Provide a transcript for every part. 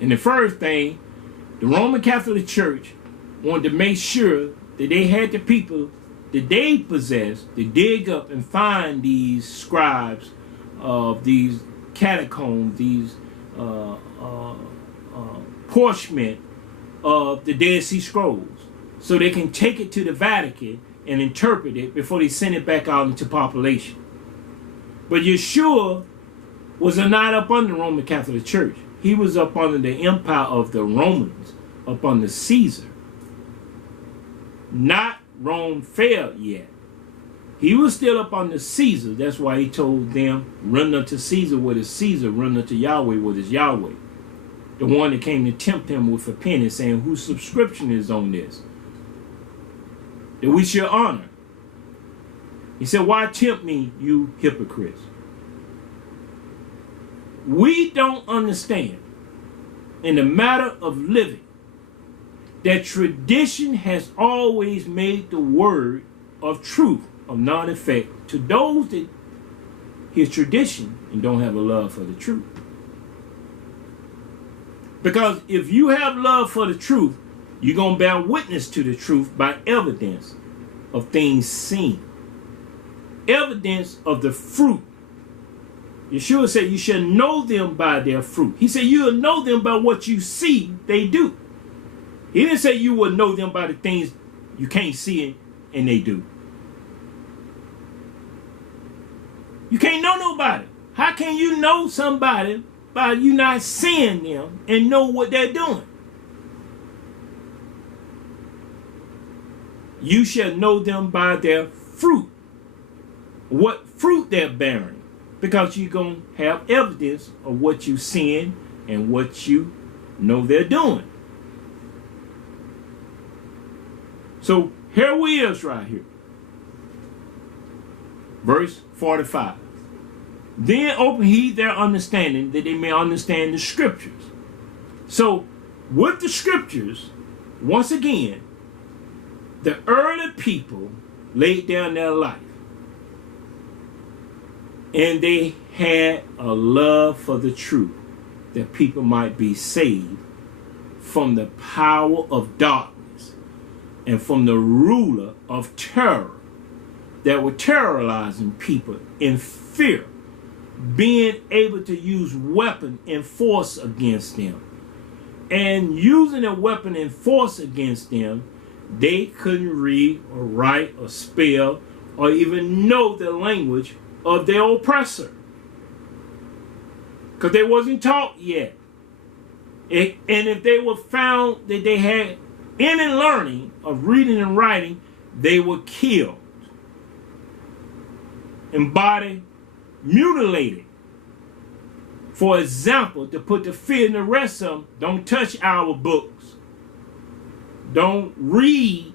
And the first thing, the Roman Catholic Church wanted to make sure that they had the people that they possessed to dig up and find these scribes of these catacombs, these parchment of the Dead Sea Scrolls, so they can take it to the Vatican and interpret it before they send it back out into population. But Yeshua was not up under the Roman Catholic Church. He was up under the empire of the Romans, up under Caesar. Not Rome fell yet. He was still up under Caesar. That's why he told them, run unto Caesar what is Caesar, run unto Yahweh what is Yahweh. The one that came to tempt him with a penny, saying, whose subscription is on this? That we should honor. He said, why tempt me, you hypocrites? We don't understand in the matter of living that tradition has always made the word of truth of non-effect to those that hear tradition and don't have a love for the truth. Because if you have love for the truth, you're going to bear witness to the truth by evidence of things seen. Evidence of the fruit. Yeshua said you shall know them by their fruit. He said you'll know them by what you see they do. He didn't say you will know them by the things you can't see and they do. You can't know nobody. How can you know somebody by you not seeing them and know what they're doing? You shall know them by their fruit. What fruit they're bearing. Because you're going to have evidence of what you're seeing and what you know they're doing. So here we is right here. Verse 45. Then open he their understanding that they may understand the scriptures. So with the scriptures, once again, the early people laid down their life. And they had a love for the truth, that people might be saved from the power of darkness and from the ruler of terror that were terrorizing people in fear, being able to use weapon and force against them. And using a weapon and force against them, they couldn't read or write or spell or even know the language of their oppressor, because they wasn't taught yet. And if they were found that they had any learning of reading and writing, they were killed and body mutilated. For example, to put the fear in the rest of them, don't touch our books, don't read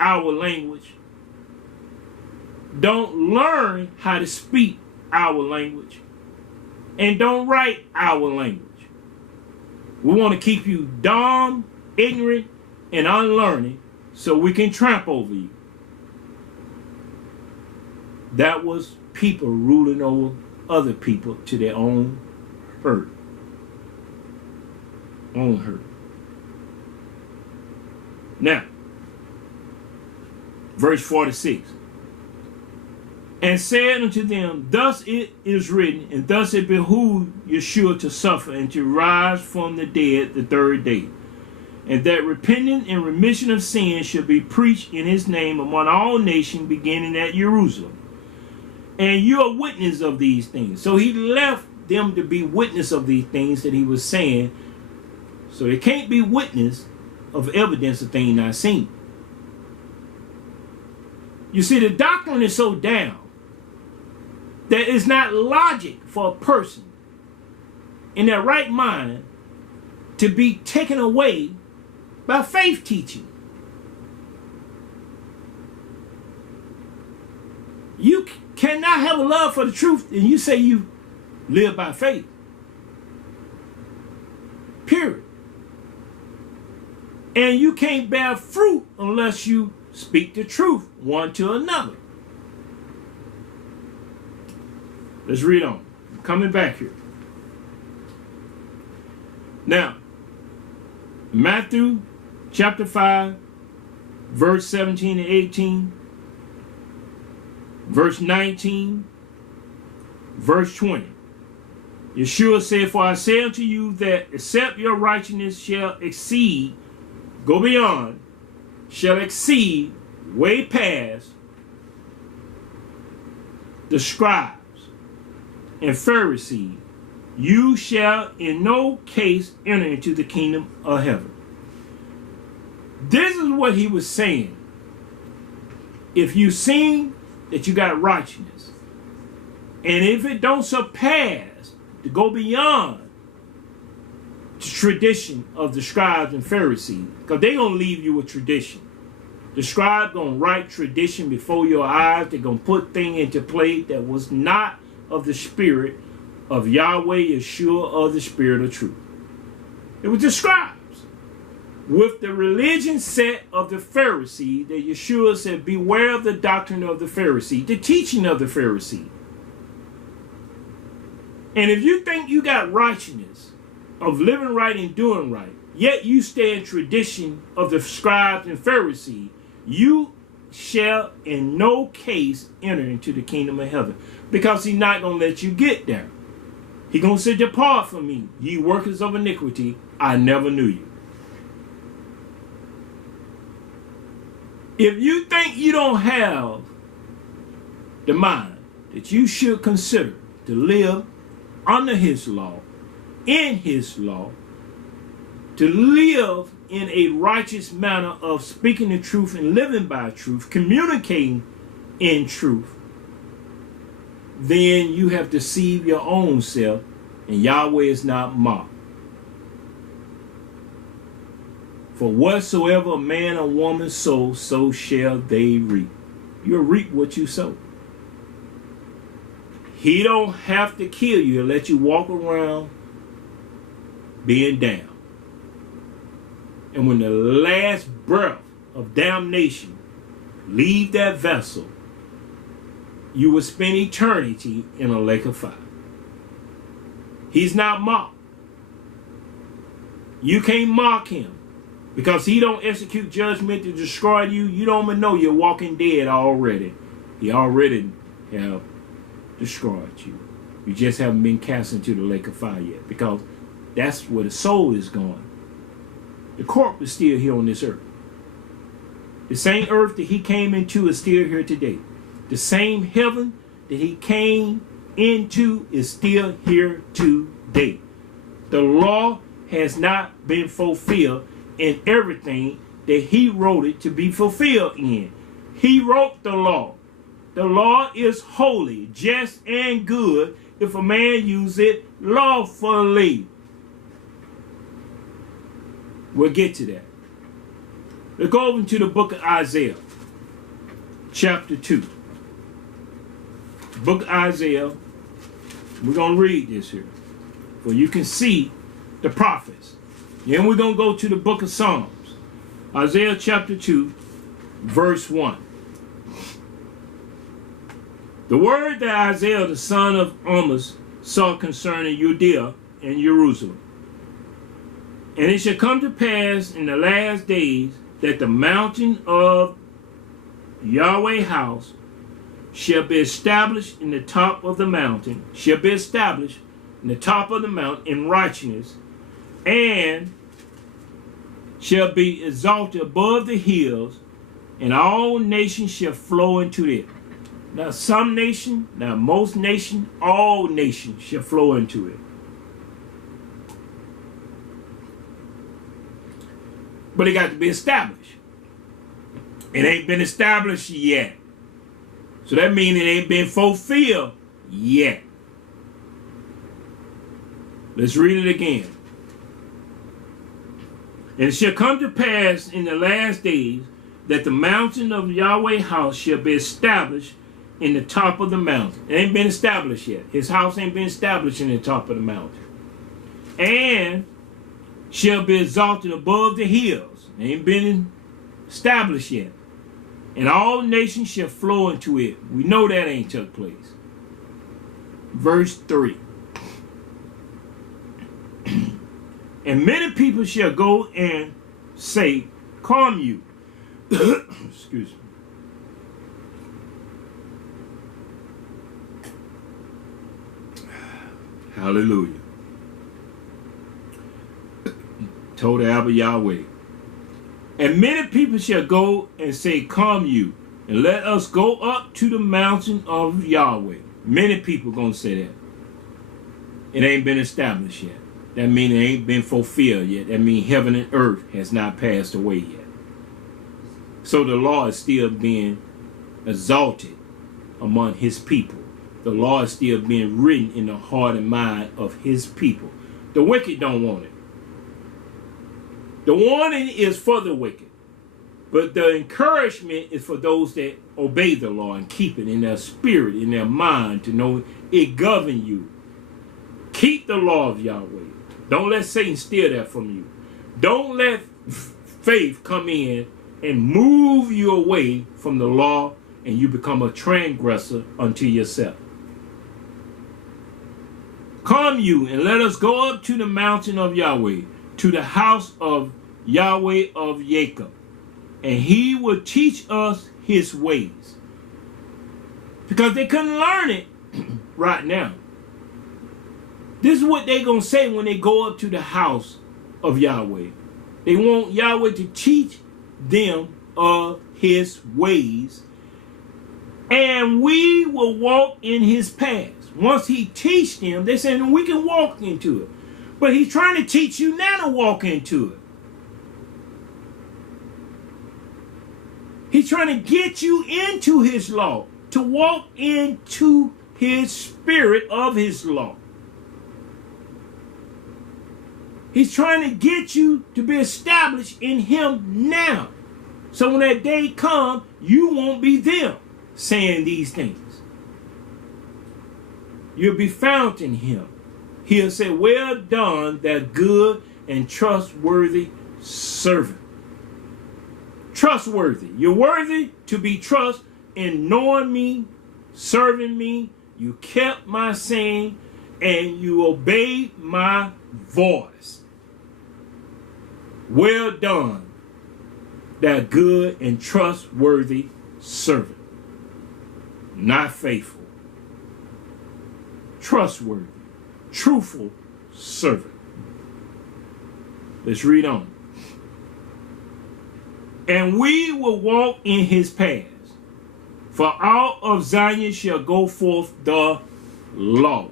our language, don't learn how to speak our language, and don't write our language. We want to keep you dumb, ignorant, and unlearning so we can trample over you. That was people ruling over other people to their own hurt. Own hurt. Now, verse 46. And said unto them, thus it is written, and thus it behooved Yeshua to suffer and to rise from the dead the third day, and that repentance and remission of sins should be preached in his name among all nations, beginning at Jerusalem. And you are witness of these things. So he left them to be witness of these things that he was saying. So they can't be witness of evidence of things not seen. You see, the doctrine is so down that it's not logic for a person in their right mind to be taken away by faith teaching. You cannot have a love for the truth and you say you live by faith. Period. And you can't bear fruit unless you speak the truth one to another. Let's read on. I'm coming back here. Now, Matthew chapter 5, verse 17 and 18, verse 19, verse 20. Yeshua said, for I say unto you that except your righteousness shall exceed, go beyond, shall exceed, way past the scribes and Pharisees, you shall in no case enter into the kingdom of heaven. This is what he was saying. If you sing that you got righteousness, and if it don't surpass to go beyond the tradition of the scribes and Pharisees, because they're going to leave you with tradition. The scribe going to write tradition before your eyes. They're going to put things into play that was not of the spirit of Yahweh, Yeshua, or the spirit of truth. It was the scribes with the religion set of the Pharisees that Yeshua said, beware of the doctrine of the Pharisee, the teaching of the Pharisee. And if you think you got righteousness of living right and doing right, yet you stay in tradition of the scribes and Pharisees, you shall in no case enter into the kingdom of heaven, because he's not going to let you get there. He's going to say, depart from me, ye workers of iniquity, I never knew you. If you think you don't have the mind that you should consider to live under his law, in his law, to live in a righteous manner of speaking the truth and living by truth, communicating in truth, then you have deceived your own self, and Yahweh is not mocked. For whatsoever a man or woman sows, so shall they reap. You'll reap what you sow. He don't have to kill you and let you walk around being down. And when the last breath of damnation leave that vessel, you will spend eternity in a lake of fire. He's not mocked. You can't mock him, because he don't execute judgment to destroy you. You don't even know you're walking dead already. He already have destroyed you. You just haven't been cast into the lake of fire yet, because that's where the soul is going. The corpse is still here on this earth. The same earth that he came into is still here today. The same heaven that he came into is still here today. The law has not been fulfilled in everything that he wrote it to be fulfilled in. He wrote the law. The law is holy, just, and good if a man use it lawfully. We'll get to that. Let's go over to the book of Isaiah, chapter 2. Book of Isaiah. We're going to read this here, so you can see the prophets. Then we're going to go to the book of Psalms. Isaiah chapter 2, verse 1. The word that Isaiah the son of Amos saw concerning Judea and Jerusalem. And it shall come to pass in the last days that the mountain of Yahweh house shall be established in the top of the mountain, shall be established in the top of the mountain in righteousness, and shall be exalted above the hills, and all nations shall flow into it. Now some nation, now most nation, all nations shall flow into it. But it got to be established. It ain't been established yet. So that means it ain't been fulfilled yet. Let's read it again. And it shall come to pass in the last days that the mountain of Yahweh house shall be established in the top of the mountain. It ain't been established yet. His house ain't been established in the top of the mountain. And shall be exalted above the hills. It ain't been established yet. And all nations shall flow into it. We know that ain't took place. Verse 3. And many people shall go and say, come you. Excuse me. Hallelujah. Told Abba Yahweh. And many people shall go and say, come you, and let us go up to the mountain of Yahweh. Many people going to say that. It ain't been established yet. That means it ain't been fulfilled yet. That means heaven and earth has not passed away yet. So the law is still being exalted among his people. The law is still being written in the heart and mind of his people. The wicked don't want it. The warning is for the wicked. But the encouragement is for those that obey the law and keep it in their spirit, in their mind, to know it governs you. Keep the law of Yahweh. Don't let Satan steal that from you. Don't let faith come in and move you away from the law and you become a transgressor unto yourself. Come you and let us go up to the mountain of Yahweh, to the house of Yahweh of Jacob, and he will teach us his ways. Because they couldn't learn it right now. This is what they're going to say when they go up to the house of Yahweh. They want Yahweh to teach them of his ways, and we will walk in his paths. Once he teach them, they say we can walk into it. But he's trying to teach you now to walk into it. He's trying to get you into his law, to walk into his spirit of his law. He's trying to get you to be established in him now. So when that day comes, you won't be them saying these things. You'll be found in him. He'll say, well done, that good and trustworthy servant. Trustworthy. You're worthy to be trusted in knowing me, serving me. You kept my saying, and you obeyed my voice. Well done, that good and trustworthy servant. Not faithful. Trustworthy. Truthful servant. Let's read on. And we will walk in his paths. For out of Zion shall go forth the law.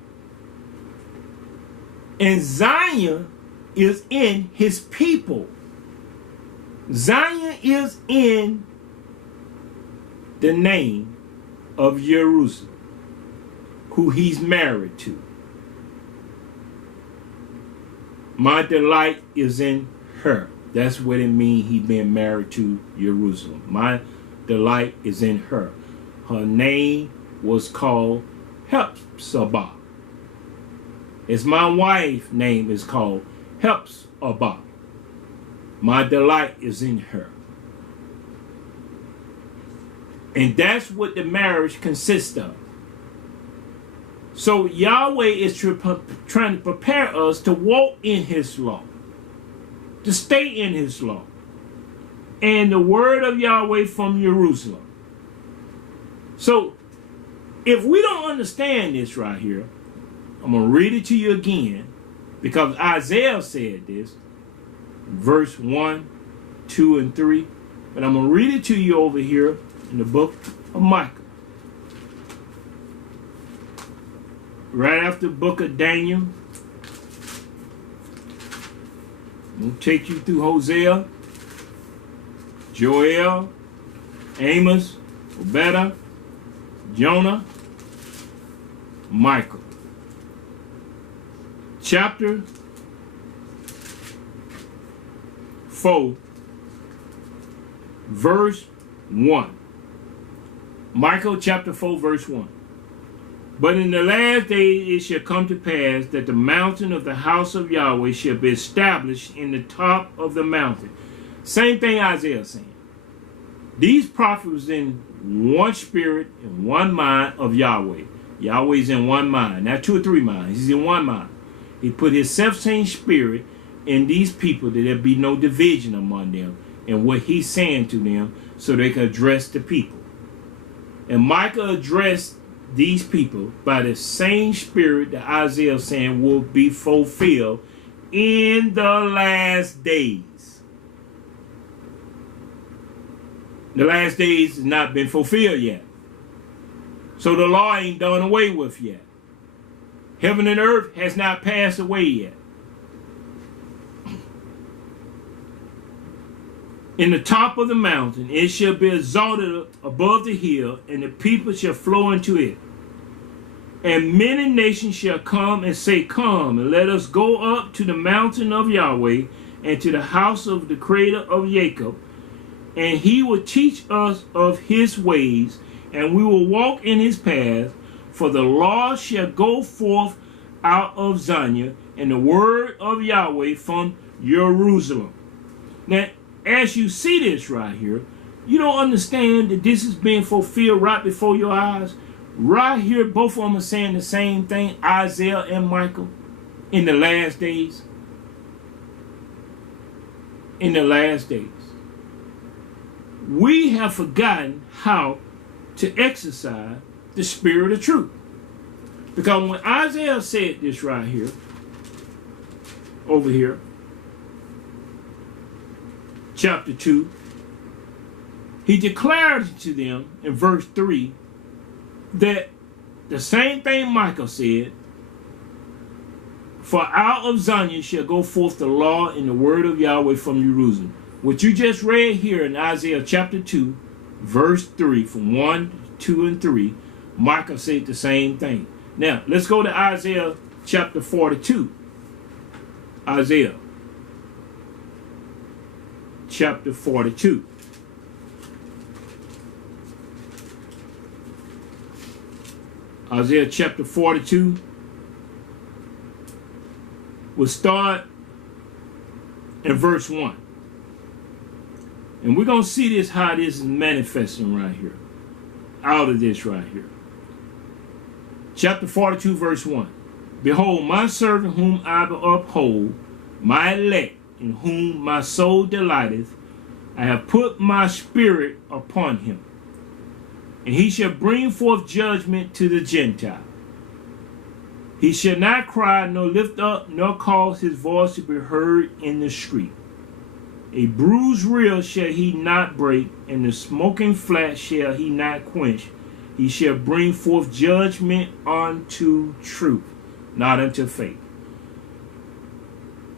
And Zion is in his people. Zion is in the name of Jerusalem, who he's married to. My delight is in her. That's what it means he been married to Jerusalem. My delight is in her. Her name was called Hephzibah. It's my wife's name is called Hephzibah. My delight is in her. And that's what the marriage consists of. So Yahweh is trying to prepare us to walk in his law, to stay in his law. And the word of Yahweh from Jerusalem. So if we don't understand this right here, I'm going to read it to you again, because Isaiah said this, verse 1, 2, and 3. But I'm going to read it to you over here in the book of Micah. Right after the book of Daniel. I'm going to take you through Hosea, Joel, Amos, Obadiah, Jonah, Micah. Chapter 4, verse 1. Michael chapter 4, verse 1. But in the last days it shall come to pass that the mountain of the house of Yahweh shall be established in the top of the mountain. Same thing Isaiah saying. These prophets was in one spirit and one mind of Yahweh. Yahweh's in one mind, not two or three minds. He's in one mind. He put his self-same spirit in these people that there be no division among them, and what he's saying to them, so they can address the people. And Micah addressed these people by the same spirit that Isaiah is saying will be fulfilled in the last days. The last days has not been fulfilled yet. So the law ain't done away with yet. Heaven and earth has not passed away yet. In the top of the mountain, it shall be exalted above the hill, and the people shall flow into it. And many nations shall come and say, Come, and let us go up to the mountain of Yahweh, and to the house of the Creator of Jacob. And he will teach us of his ways, and we will walk in his paths. For the law shall go forth out of Zion, and the word of Yahweh from Jerusalem. Now, as you see this right here, you don't understand that this is being fulfilled right before your eyes. Right here, both of them are saying the same thing, Isaiah and Michael, in the last days. In the last days. We have forgotten how to exercise the spirit of truth. Because when Isaiah said this right here, over here, chapter 2, he declared to them in verse 3 that the same thing Michael said, for out of Zion shall go forth the law and the word of Yahweh from Jerusalem. What you just read here in Isaiah chapter 2, verse 3, from 1, 2, and 3, Michael said the same thing. Now, let's go to Isaiah chapter 42. Isaiah chapter 42. Isaiah chapter 42 will start in verse 1. And we're going to see this, how this is manifesting right here. Out of this right here. Chapter 42, verse 1. Behold, my servant whom I uphold, my elect, in whom my soul delighteth, I have put my spirit upon him. And he shall bring forth judgment to the Gentile. He shall not cry, nor lift up, nor cause his voice to be heard in the street. A bruised reed shall he not break, and the smoking flat shall he not quench. He shall bring forth judgment unto truth, not unto faith.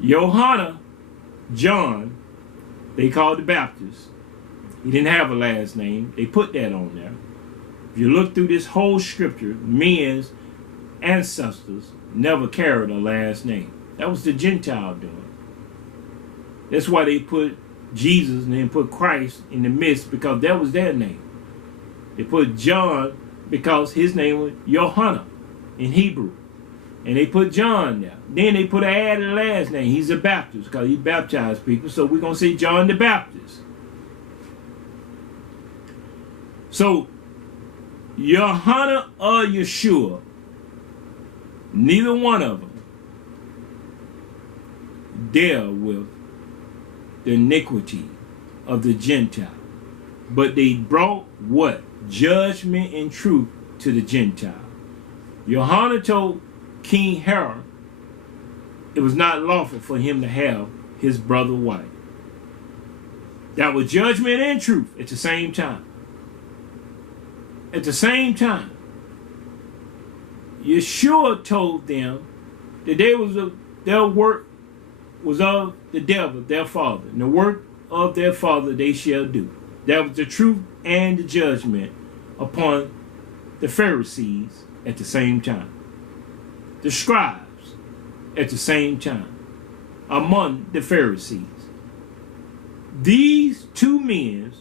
Johanna, John, they called the Baptist. He didn't have a last name. They put that on there. If you look through this whole scripture, men's ancestors never carried a last name. That was the Gentile doing. That's why they put Jesus and then put Christ in the midst, because that was their name. They put John because his name was Johanna in Hebrew. And they put John there. Then they put an added last name. He's a Baptist because he baptized people. So we're going to say John the Baptist. So, Johanna or Yeshua, neither one of them deal with the iniquity of the Gentile. But they brought what? Judgment and truth to the Gentile. Johanna told King Herod it was not lawful for him to have his brother's wife. That was judgment and truth at the same time. At the same time, Yeshua told them that their work was of the devil, their father, and the work of their father they shall do. That was the truth and the judgment upon the Pharisees at the same time. The scribes at the same time among the Pharisees. These two men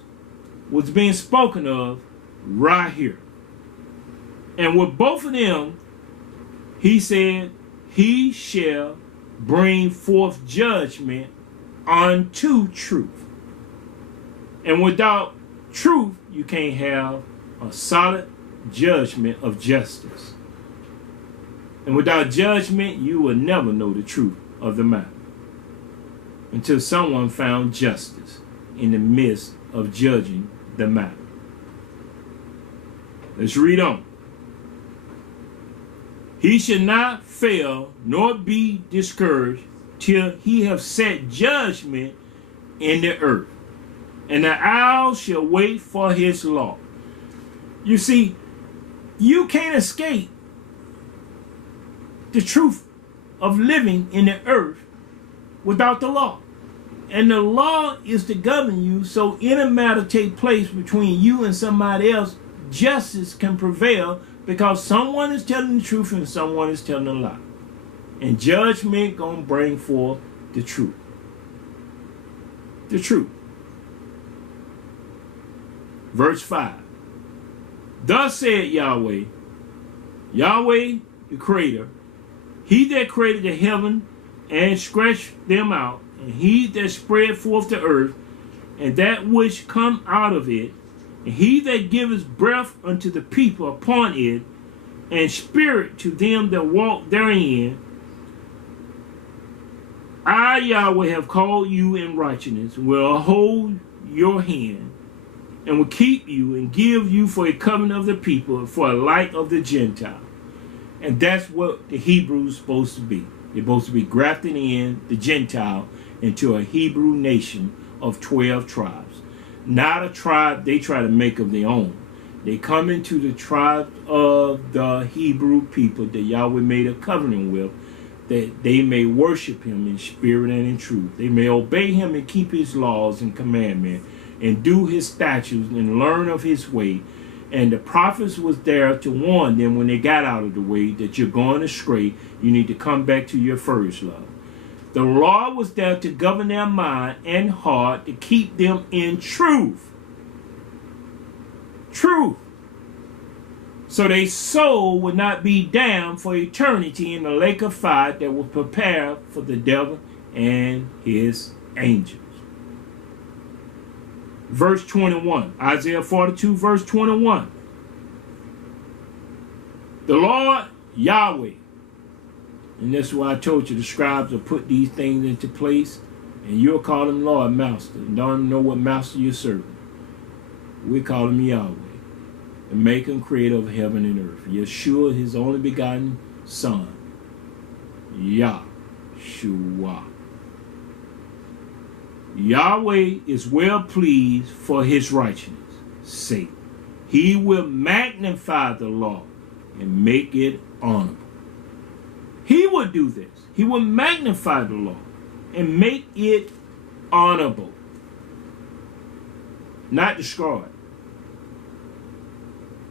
was being spoken of right here. And with both of them, he said, he shall bring forth judgment unto truth. And without truth, you can't have a solid judgment of justice. And without judgment, you will never know the truth of the matter. until someone found justice in the midst of judging the matter. Let's read on. He should not fail nor be discouraged till he have set judgment in the earth, and the owl shall wait for his law. You see, you can't escape the truth of living in the earth without the law. And the law is to govern you, so in a matter take place between you and somebody else, justice can prevail because someone is telling the truth and someone is telling a lie. And judgment gonna bring forth the truth. The truth. Verse 5. Thus said Yahweh, Yahweh the Creator, He that created the heaven and stretched them out, and He that spread forth the earth, and that which come out of it, and He that giveth breath unto the people upon it, and spirit to them that walk therein. I, Yahweh, have called you in righteousness, will hold your hand, and will keep you, and give you for a covenant of the people, for a light of the Gentile. And that's what the Hebrews supposed to be. They're supposed to be grafted in, the Gentile, into a Hebrew nation of 12 tribes. Not a tribe they try to make of their own. They come into the tribe of the Hebrew people that Yahweh made a covenant with, that they may worship Him in spirit and in truth. They may obey Him and keep His laws and commandments, and do His statutes and learn of His way. And the prophets was there to warn them when they got out of the way that you're going astray. You need to come back to your first love. The law was there to govern their mind and heart, to keep them in truth. Truth. So their soul would not be damned for eternity in the lake of fire that was prepared for the devil and his angels. Verse 21. Isaiah 42, verse 21. The Lord Yahweh. And that's why I told you the scribes will put these things into place, and you'll call him Lord, Master, and don't know what master you're serving. We call him Yahweh, the maker and creator of heaven and earth. Yeshua, His only begotten Son. Yahshua. Yahweh is well pleased for His righteousness' sake. He will magnify the law and make it honorable. He will do this. He will magnify the law and make it honorable, not destroy it.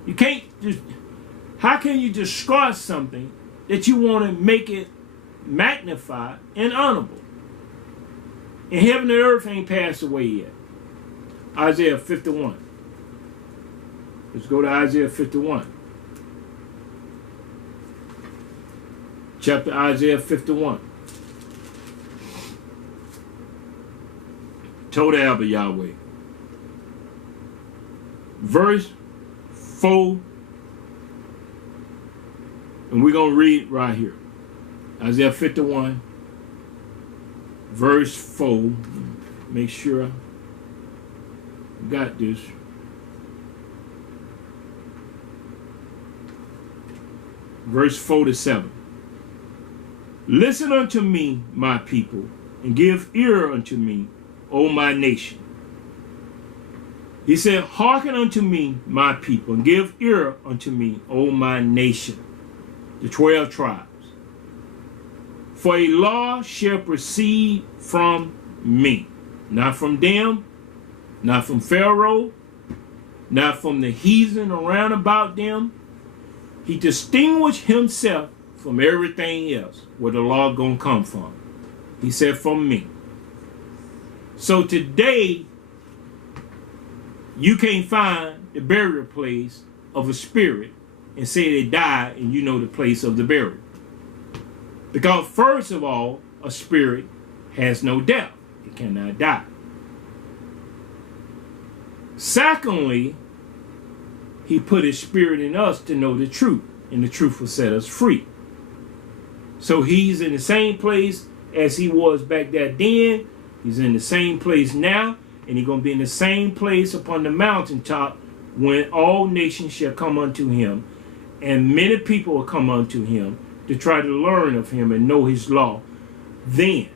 You can't just, how can you destroy something that you want to make it magnified and honorable? And heaven and earth ain't passed away yet. Isaiah 51. Let's go to Isaiah 51. Chapter Isaiah 51. Told Abba Yahweh. Verse 4. And we're going to read right here. Isaiah 51. Verse 4. Make sure I got this. Verse 4 to 7. Listen unto me, my people, and give ear unto me, O my nation. He said, hearken unto me, my people, and give ear unto me, O my nation, the 12 tribes. For a law shall proceed from me, not from them, not from Pharaoh, not from the heathen around about them. He distinguished himself from everything else where the law gonna come from. He said, from me. So today, you can't find the burial place of a spirit and say they died and you know the place of the burial. Because first of all, a spirit has no death. It cannot die. Secondly, He put His spirit in us to know the truth, and the truth will set us free. So He's in the same place as He was back there then, He's in the same place now, and he's going to be in the same place upon the mountaintop when all nations shall come unto him, and many people will come unto him to try to learn of him and know his law then.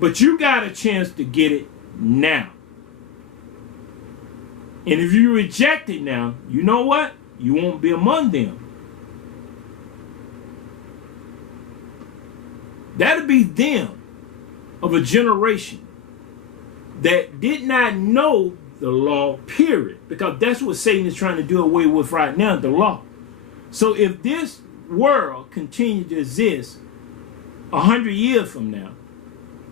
But you got a chance to get it now. And if you reject it now, you know what? You won't be among them. That'll be them of a generation that did not know the law, period. Because that's what Satan is trying to do away with right now, the law. So if this world continues to exist 100 years from now,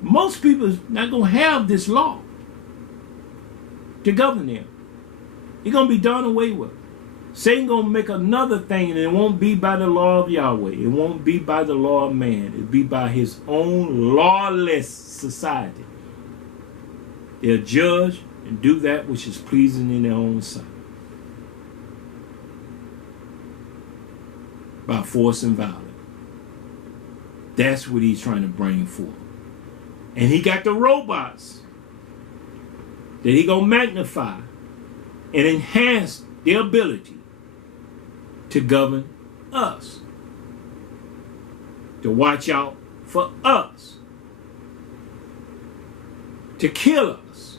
most people is not going to have this law to govern them. It's going to be done away with. Satan going to make another thing, and it won't be by the law of Yahweh. It won't be by the law of man. It'll be by his own lawless society. They'll judge and do that which is pleasing in their own sight. By force and violence. That's what he's trying to bring forth. And he got the robots that he gonna magnify and enhance their ability to govern us, to watch out for us, to kill us,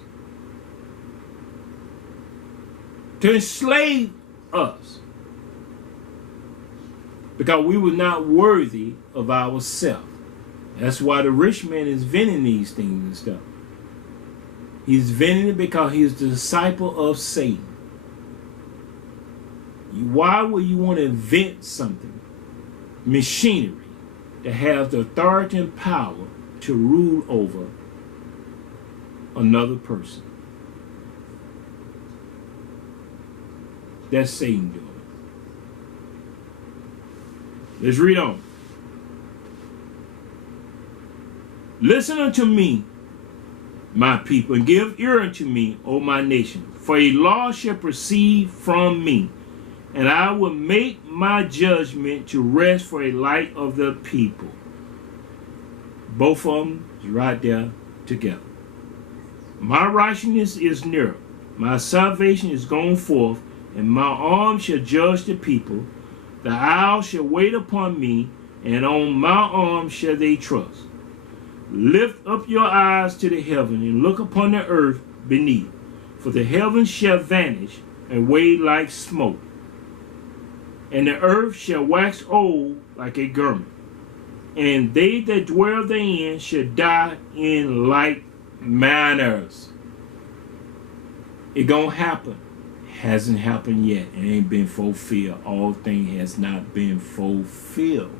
to enslave us, because we were not worthy of ourselves. That's why the rich man is inventing these things and stuff. He's inventing it because he's the disciple of Satan. Why would you want to invent something, machinery, that has the authority and power to rule over another person? That's Satan doing it. Let's read on. Listen unto me, my people, and give ear unto me, O my nation. For a law shall proceed from me, and I will make my judgment to rest for a light of the people. Both of them is right there together. My righteousness is near. My salvation is gone forth, and my arm shall judge the people. The owl shall wait upon me, and on my arm shall they trust. Lift up your eyes to the heaven, and look upon the earth beneath. For the heavens shall vanish, and wade like smoke. And the earth shall wax old like a garment. And they that dwell therein shall die in like manners. It gonna happen. Hasn't happened yet. It ain't been fulfilled. All things has not been fulfilled.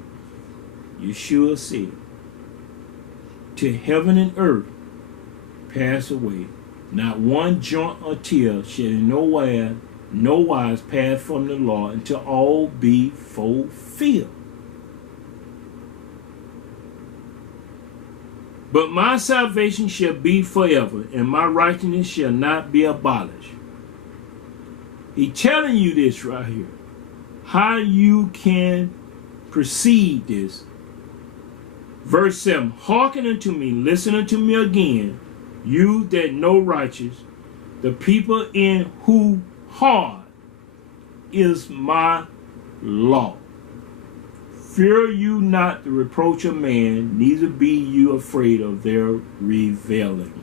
Yeshua said, till heaven and earth pass away, not one jot or tittle shall in no wise pass from the law until all be fulfilled. But my salvation shall be forever, and my righteousness shall not be abolished. He's telling you this right here. How you can perceive this. Verse 7, hearken unto me, listen unto me again, you that know righteous, the people in whose heart is my law. Fear you not the reproach of man, neither be you afraid of their reveling.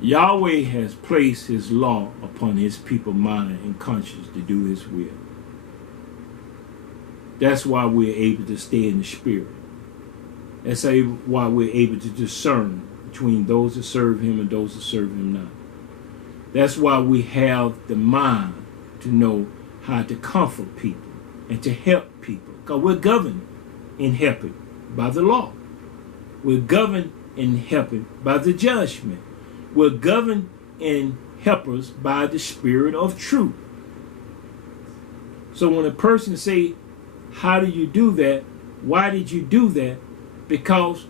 Yahweh has placed his law upon his people's mind and conscience to do his will. That's why we're able to stay in the spirit. That's why we're able to discern between those that serve him and those that serve him not. That's why we have the mind to know how to comfort people and to help people. Because we're governed in helping by the law. We're governed in helping by the judgment. We're governed and helpers by the spirit of truth. So when a person say, how do you do that? Why did you do that? Because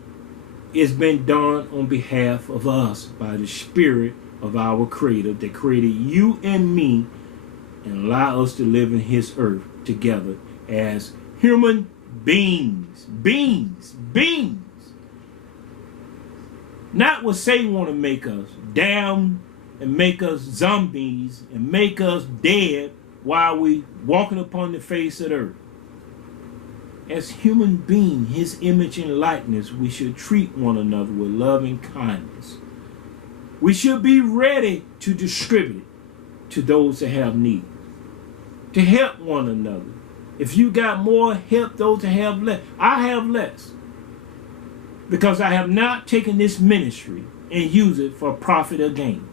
it's been done on behalf of us by the spirit of our creator that created you and me and allow us to live in his earth together as human beings. Beings. Not what Satan want to make us, damn, and make us zombies and make us dead while we walking upon the face of the earth. As human beings, his image and likeness, we should treat one another with love and kindness. We should be ready to distribute it to those that have need, to help one another. If you got more, help those that have less. I have less, because I have not taken this ministry and used it for profit or gain.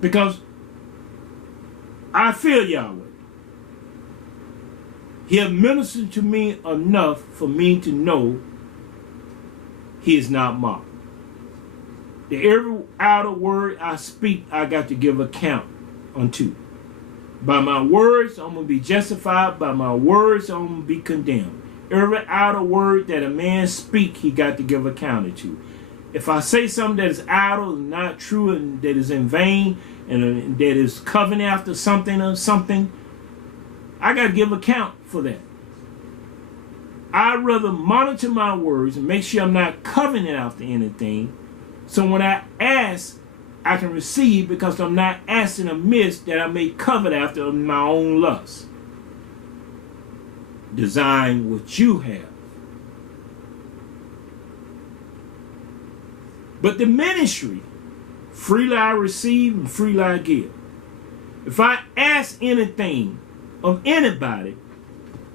Because I feel Yahweh. He has ministered to me enough for me to know he is not mocked. That every outer word I speak, I got to give account unto. By my words, I'm going to be justified. By my words, I'm going to be condemned. Every outer word that a man speak, he got to give account to. If I say something that is idle and not true and that is in vain and that is covering after something or something, I got to give account for that. I'd rather monitor my words and make sure I'm not covering after anything. So when I ask, I can receive, because I'm not asking amiss that I may covet after my own lust. Design what you have. But the ministry, freely I receive and freely I give. If I ask anything of anybody,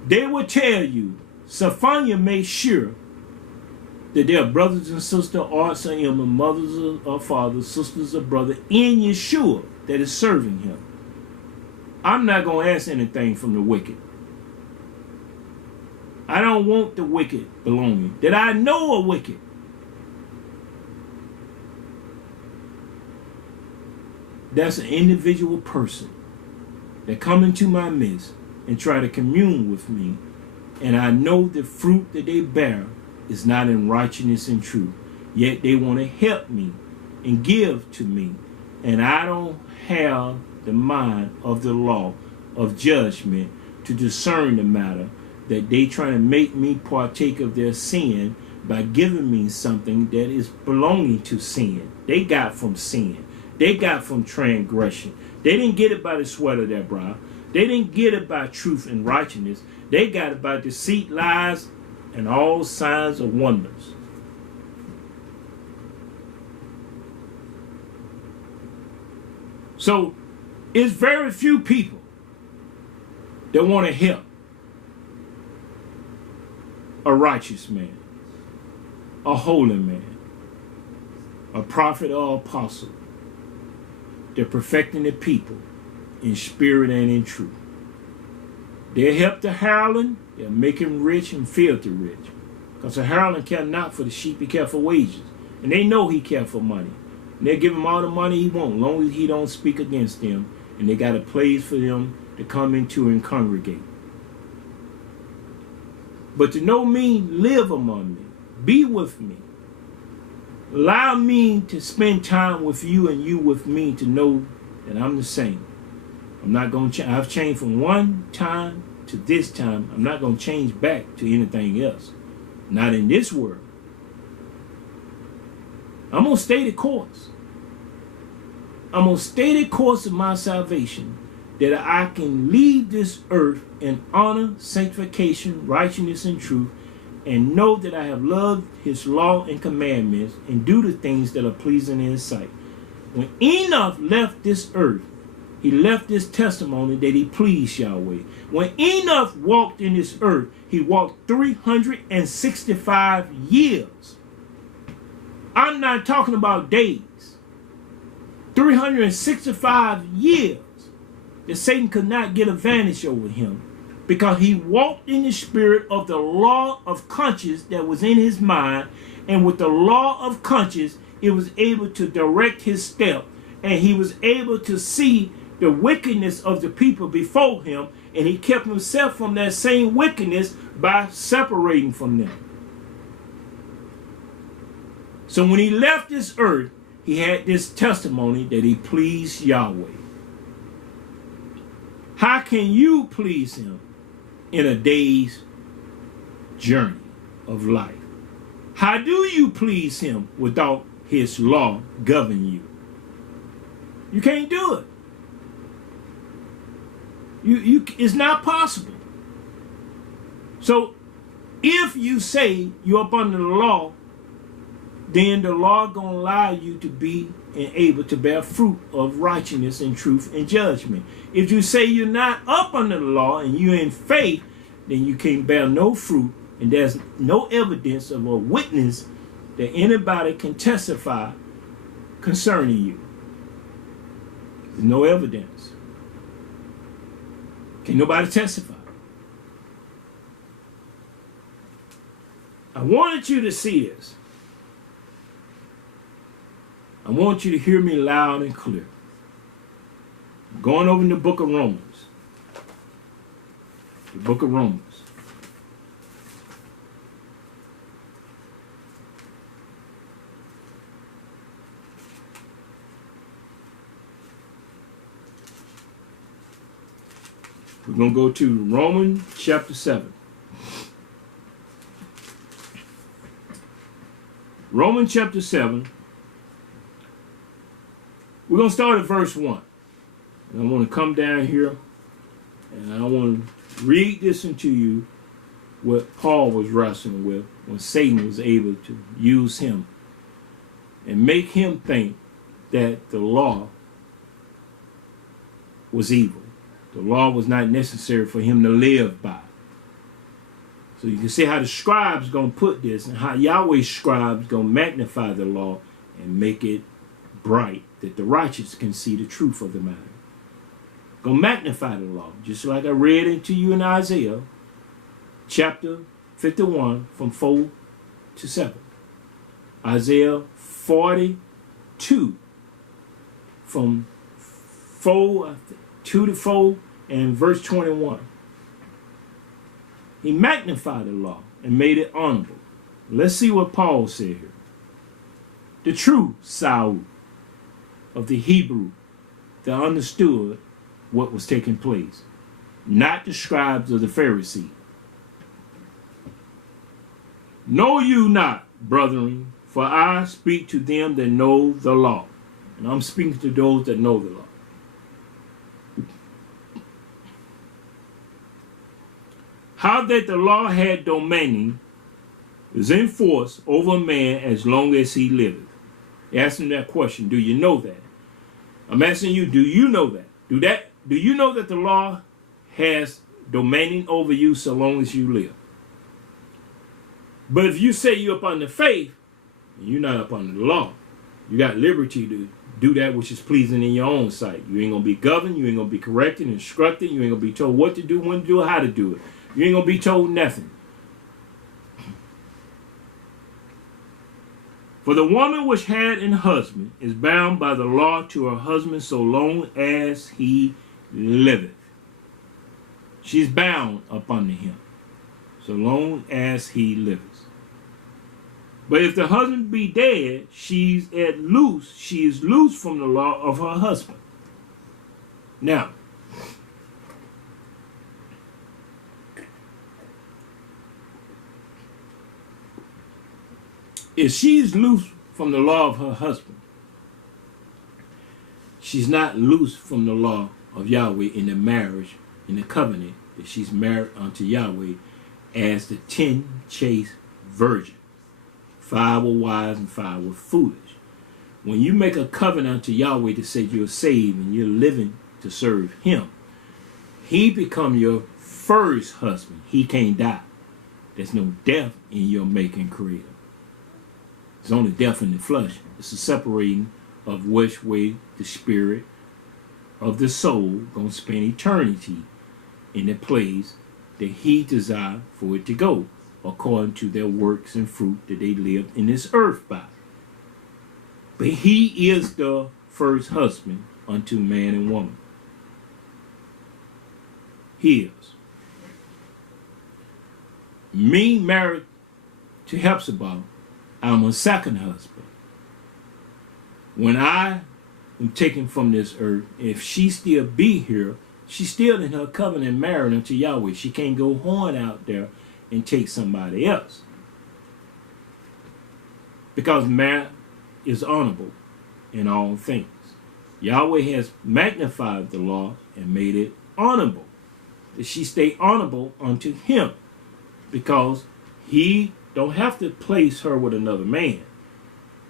they will tell you, Sophia made sure that their brothers and sisters, aunts or Emma, mothers or fathers, sisters or brothers in Yeshua that is serving him. I'm not going to ask anything from the wicked. I don't want the wicked belonging. That I know are wicked. That's an individual person that come into my midst and try to commune with me, and I know the fruit that they bear is not in righteousness and truth, yet they want to help me and give to me, and I don't have the mind of the law of judgment to discern the matter, that they trying to make me partake of their sin by giving me something that is belonging to sin. They got from sin. They got from transgression. They didn't get it by the sweat of their brow. They didn't get it by truth and righteousness. They got it by deceit, lies, and all signs of wonders. So it's very few people that want to help a righteous man, a holy man, a prophet or apostle. They're perfecting the people in spirit and in truth. They help the hireling. They'll make him rich and filthy rich. Because the hireling care not for the sheep, he care for wages. And they know he care for money. And they give him all the money he wants, as long as he don't speak against them. And they got a place for them to come into and congregate. But to know me, live among me, be with me. Allow me to spend time with you and you with me, to know that I'm the same. I'm not going to change. I've changed from one time to this time. I'm not going to change back to anything else. Not in this world. I'm going to stay the course. I'm going to stay the course of my salvation, that I can leave this earth in honor, sanctification, righteousness, and truth, and know that I have loved his law and commandments and do the things that are pleasing in his sight. When Enoch left this earth, he left this testimony that he pleased Yahweh. When Enoch walked in this earth, he walked 365 years. I'm not talking about days. 365 years that Satan could not get advantage over him, because he walked in the spirit of the law of conscience that was in his mind, and with the law of conscience, it was able to direct his step, and he was able to see the wickedness of the people before him, and he kept himself from that same wickedness by separating from them. So when he left this earth, he had this testimony that he pleased Yahweh. How can you please him in a day's journey of life. How do you please him without his law govern you? You can't do it. It's not possible. So if you say you're up under the law, then the law gonna allow you to be and able to bear fruit of righteousness and truth and judgment. If you say you're not up under the law and you're in faith, then you can't bear no fruit, and there's no evidence of a witness that anybody can testify concerning you. There's no evidence. Can nobody testify? I wanted you to see this. I want you to hear me loud and clear. I'm going over in the book of Romans. The book of Romans. We're going to go to Romans chapter 7. Romans chapter 7. We're going to start at verse 1. And I want to come down here and I want to read this into you what Paul was wrestling with when Satan was able to use him and make him think that the law was evil. The law was not necessary for him to live by. So you can see how the scribes going to put this and how Yahweh's scribes going to magnify the law and make it bright that the righteous can see the truth of the matter. Going to magnify the law, just like I read into you in Isaiah chapter 51 from 4 to 7. Isaiah 42 from 2 to 4 and verse 21. He magnified the law and made it honorable. Let's see what Paul said here. The true Saul of the Hebrew that understood what was taking place, not the scribes of the Pharisee. Know you not, brethren, for I speak to them that know the law. And I'm speaking to those that know the law. How that the law had dominion is in force over a man as long as he liveth. Ask him that question. Do you know that? I'm asking you, do you know that? Do you know that the law has dominion over you so long as you live? But if you say you're up under faith, you're not up under the law. You got liberty to do that which is pleasing in your own sight. You ain't going to be governed. You ain't going to be corrected, instructed. You ain't going to be told what to do, when to do, how to do it. You ain't going to be told nothing. For the woman which had an husband is bound by the law to her husband so long as he liveth. She's bound up under him so long as he liveth. But if the husband be dead, she is loose from the law of her husband. Now, if she's loose from the law of her husband, she's not loose from the law of Yahweh in the marriage, in the covenant that she's married unto Yahweh as the 10 chaste virgins. 5 were wise and 5 were foolish. When you make a covenant unto Yahweh to say you're saved and you're living to serve him, he become your first husband. He can't die. There's no death in your making creator. It's only death in the flesh. It's a separating of which way the spirit of the soul going to spend eternity in the place that he desire for it to go, according to their works and fruit that they lived in this earth by. But he is the first husband unto man and woman. He is. Me married to Hephzibah, I'm a second husband. When I am taken from this earth, if she still be here, she's still in her covenant married unto Yahweh. She can't go horn out there and take somebody else. Because marriage is honorable in all things. Yahweh has magnified the law and made it honorable. That she stay honorable unto him. Because he don't have to place her with another man.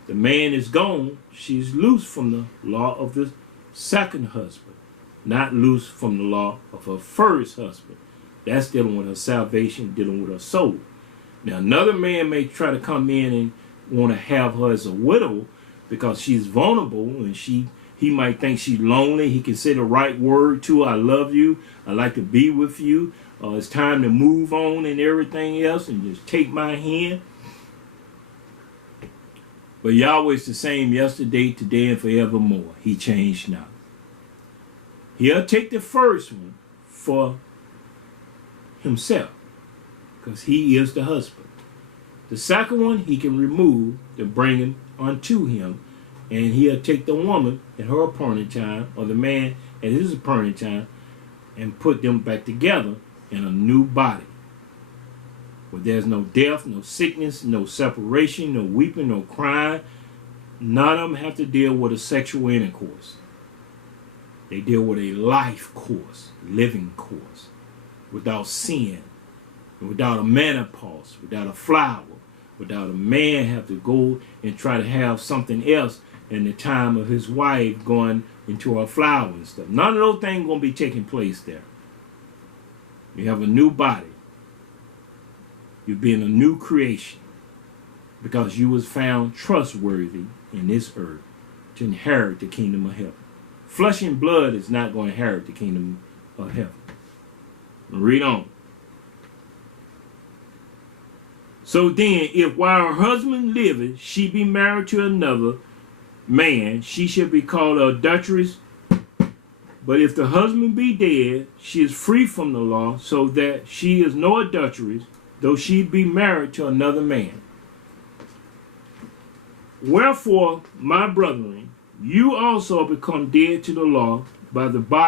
The man is gone. She's loose from the law of the second husband. Not loose from the law of her first husband. That's dealing with her salvation, dealing with her soul. Now another man may try to come in and want to have her as a widow because she's vulnerable and he might think she's lonely. He can say the right word to her. I love you. I like to be with you. It's time to move on and everything else and just take my hand. But Yahweh's the same yesterday, today, and forevermore. He changed not. He'll take the first one for himself because he is the husband. The second one he can remove to bring him unto him, and he'll take the woman at her appointed time or the man at his appointed time and put them back together in a new body. Where there's no death, no sickness, no separation, no weeping, no crying. None of them have to deal with a sexual intercourse. They deal with a life course, living course, without sin, without a menopause, without a flower, without a man have to go and try to have something else in the time of his wife going into her flower and stuff. None of those things going to be taking place there. You have a new body. You're being a new creation because you was found trustworthy in this earth to inherit the kingdom of heaven. Flesh and blood is not going to inherit the kingdom of heaven. Read on. So then, if while her husband liveth, she be married to another man, she shall be called adulteress. But if the husband be dead, she is free from the law, so that she is no adulteress, though she be married to another man. Wherefore, my brethren, you also become dead to the law by the body